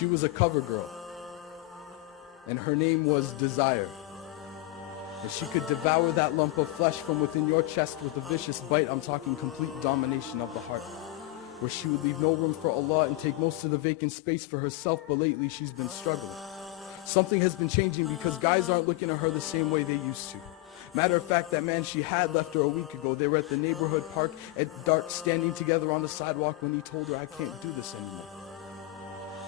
She was a cover girl, and her name was Desire. And she could devour that lump of flesh from within your chest with a vicious bite. I'm talking complete domination of the heart, where she would leave no room for Allah and take most of the vacant space for herself. But lately she's been struggling. Something has been changing because guys aren't looking at her the same way they used to. Matter of fact, that man she had left her a week ago. They were at the neighborhood park at dark, standing together on the sidewalk when he told her, "I can't do this anymore.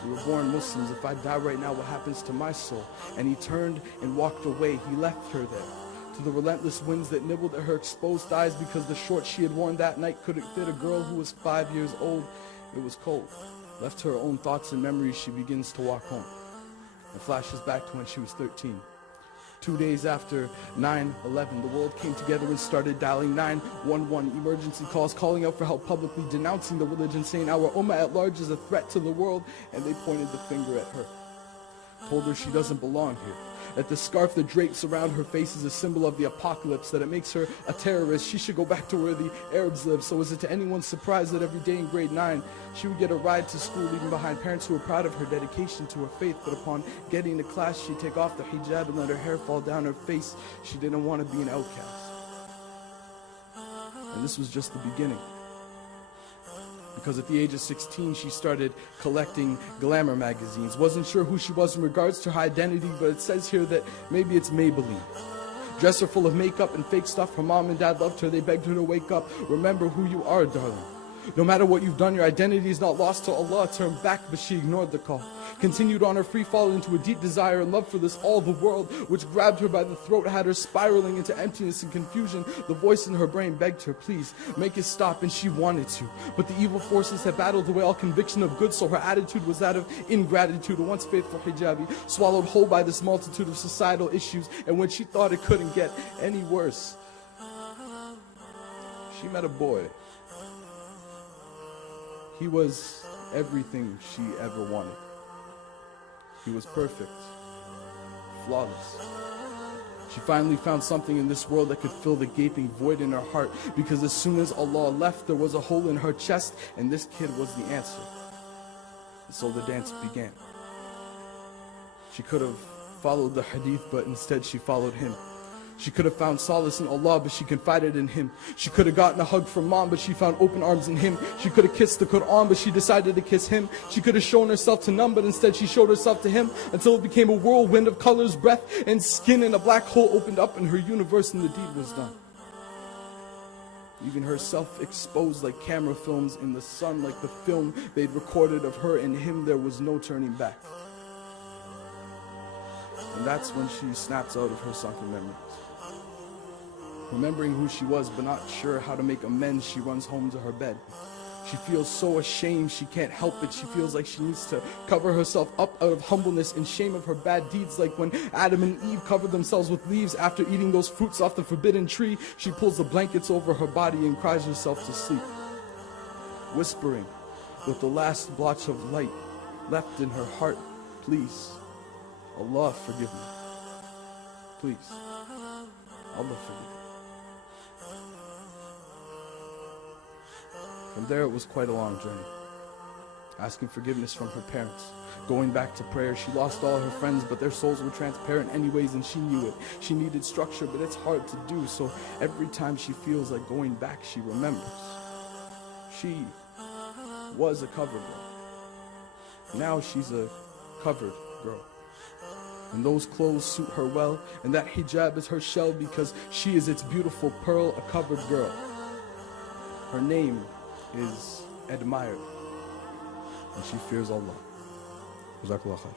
We were born Muslims. If I die right now, what happens to my soul?" And he turned and walked away. He left her there to the relentless winds that nibbled at her exposed thighs, because the shorts she had worn that night couldn't fit a girl who was 5 years old. It was cold. Left to her own thoughts and memories, she begins to walk home and flashes back to when she was 13. 2 days after 9/11, the world came together and started dialing 911 emergency calls, calling out for help, publicly denouncing the religion, saying our ummah at large is a threat to the world, and they pointed the finger at her. Told her she doesn't belong here, that the scarf that drapes around her face is a symbol of the apocalypse, that it makes her a terrorist. She should go back to where the Arabs live. So is it to anyone's surprise that every day in grade 9, she would get a ride to school, leaving behind parents who were proud of her dedication to her faith. But upon getting to class, she'd take off the hijab and let her hair fall down her face. She didn't want to be an outcast. And this was just the beginning. Because at the age of 16, she started collecting glamour magazines. Wasn't sure who she was in regards to her identity, but it says here that maybe it's Maybelline. Dressed her full of makeup and fake stuff. Her mom and dad loved her. They begged her to wake up. Remember who you are, darling. No matter what you've done, your identity is not lost to Allah. Turned back, but she ignored the call. Continued on her free fall into a deep desire and love for this all the world, which grabbed her by the throat, had her spiraling into emptiness and confusion. The voice in her brain begged her, please, make it stop, and she wanted to. But the evil forces had battled away all conviction of good, so her attitude was that of ingratitude. A once faithful hijabi, swallowed whole by this multitude of societal issues, and when she thought it couldn't get any worse, she met a boy. He was everything she ever wanted. He was perfect, flawless. She finally found something in this world that could fill the gaping void in her heart, because as soon as Allah left, there was a hole in her chest, and this kid was the answer. And so the dance began. She could have followed the hadith, but instead she followed him. She could have found solace in Allah, but she confided in him. She could have gotten a hug from mom, but she found open arms in him. She could have kissed the Quran, but she decided to kiss him. She could have shown herself to none, but instead she showed herself to him, until it became a whirlwind of colors, breath, and skin, and a black hole opened up in her universe, and the deed was done. Even herself exposed like camera films in the sun, like the film they'd recorded of her and him. There was no turning back. And that's when she snaps out of her sunken memories. Remembering who she was, but not sure how to make amends, she runs home to her bed. She feels so ashamed she can't help it. She feels like she needs to cover herself up out of humbleness and shame of her bad deeds, like when Adam and Eve covered themselves with leaves after eating those fruits off the forbidden tree. She pulls the blankets over her body and cries herself to sleep, whispering with the last blotch of light left in her heart, please, Allah forgive me. Please, Allah forgive me. From there, it was quite a long journey. Asking forgiveness from her parents, going back to prayer. She lost all her friends, but their souls were transparent anyways, and she knew it. She needed structure, but it's hard to do. So every time she feels like going back, she remembers. She was a cover girl. Now she's a covered girl. And those clothes suit her well, and that hijab is her shell, because she is its beautiful pearl, a covered girl. Her name is admired, and she fears Allah. Jazakallah khair.